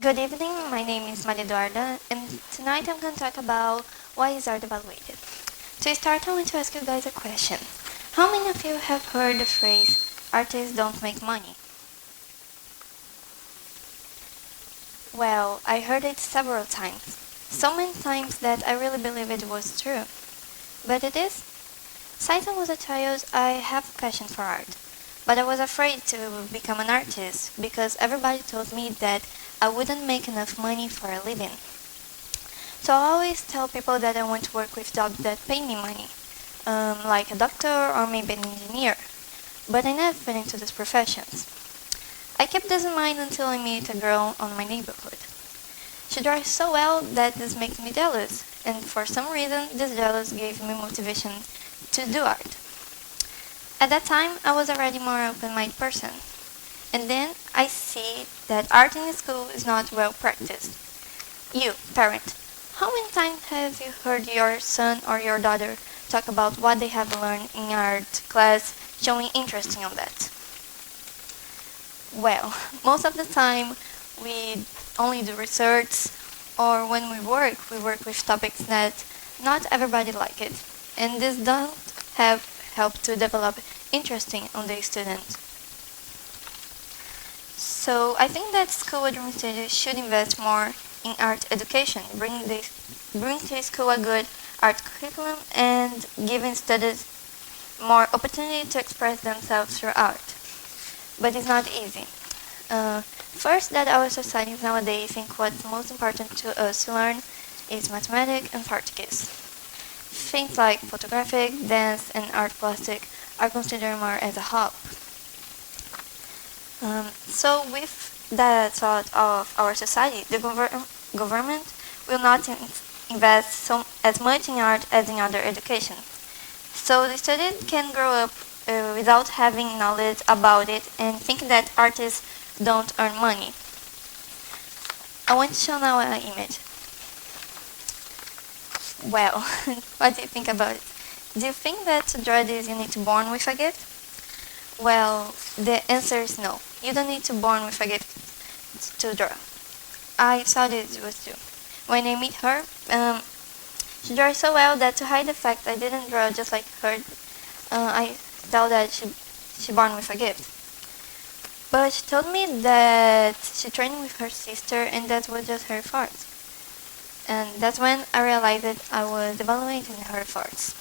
Good evening, my name is Eduarda, and tonight I'm going to talk about why is art devaluated. To start, I want to ask you guys a question. How many of you have heard the phrase, artists don't make money? Well, I heard it several times. So many times that I really believe it was true. But it is. Since I was a child, I have a passion for art. But I was afraid to become an artist because everybody told me that I wouldn't make enough money for a living. So I always tell people that I want to work with jobs that pay me money, like a doctor or maybe an engineer. But I never fit into these professions. I kept this in mind until I met a girl on my neighborhood. She drives so well that this makes me jealous, and for some reason this jealous gave me motivation to do art. At that time, I was already more open-minded person. And then I see that art in school is not well practiced. You, parent, how many times have you heard your son or your daughter talk about what they have learned in art class, showing interest in that? Well, most of the time we only do research, or when we work with topics that not everybody like it, and this don't have help to develop interesting on the students. So I think that school administrators should invest more in art education, bring to school a good art curriculum and giving students more opportunity to express themselves through art. But it's not easy. First, that our societies nowadays think what's most important to us to learn is mathematics and Portuguese. Things like photographic, dance, and art plastic are considered more as a hobby. So with the thought of our society, the government will not invest as much in art as in other education. So the student can grow up without having knowledge about it and think that artists don't earn money. I want to show now an image. Well, what do you think about it? Do you think that to draw this you need to born with a gift? Well, the answer is no. You don't need to born with a gift to draw. I thought it was true. When I meet her, she draws so well that to hide the fact I didn't draw just like her, I thought that she born with a gift. But she told me that she trained with her sister and that was just her fault. And that's when I realized that I was evaluating her efforts.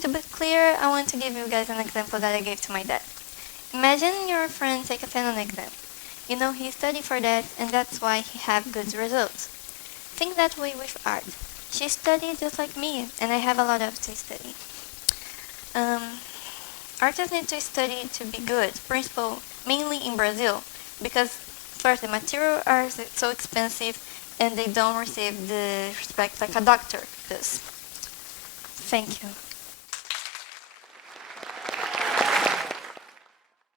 To be clear, I want to give you guys an example that I gave to my dad. Imagine your friend take a pen on exam. You know he studied for that and that's why he have good results. Think that way with art. She studied just like me and I have a lot of to study. Artists need to study to be good, principal mainly in Brazil, because first the materials are so expensive and they don't receive the respect like a doctor does. Thank you.